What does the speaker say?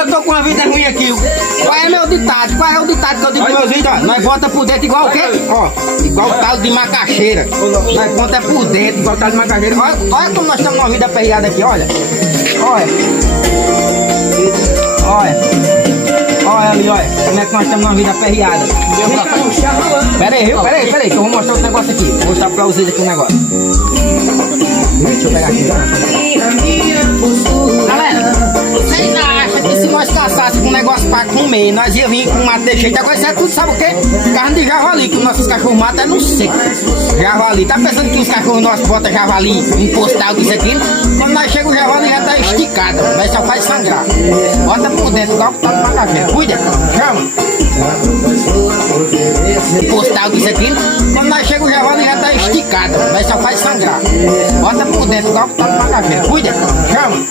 eu tô com uma vida ruim aqui. Qual é meu ditado? Qual é o ditado que eu digo nos meus vídeos? Ó, nós bota por dentro igual o quê? Ó, igual o tal de macaxeira. Nós bota por dentro igual o tal de macaxeira. Olha como nós estamos numa vida perreada aqui, olha. Olha. Olha ali, olha. Como é que nós estamos numa vida perreada. Pera aí, que eu vou mostrar outro negócio aqui. Vou mostrar pra vocês aqui um negócio. Deixa eu pegar aqui. Galera, vocês acham que se nós caçássemos um negócio pra comer, nós ia vir com um mato de jeito? Agora isso é tudo, sabe o quê? Carne de javali, que os nossos cachorros matam é no seco. Javali, tá pensando que os cachorros nossos botam javali em postal disso aqui? Quando nós chegamos, o javali já tá esticado, nós só faz sangrar. Bota por dentro, dá o que tá no macaxeira. Cuida, chama. Postal disso aqui, quando nós chegamos, o javali já tá esticado, nós só faz sangrar. Bota por dentro, dá o que tá no macaxeira. Cuida, chama.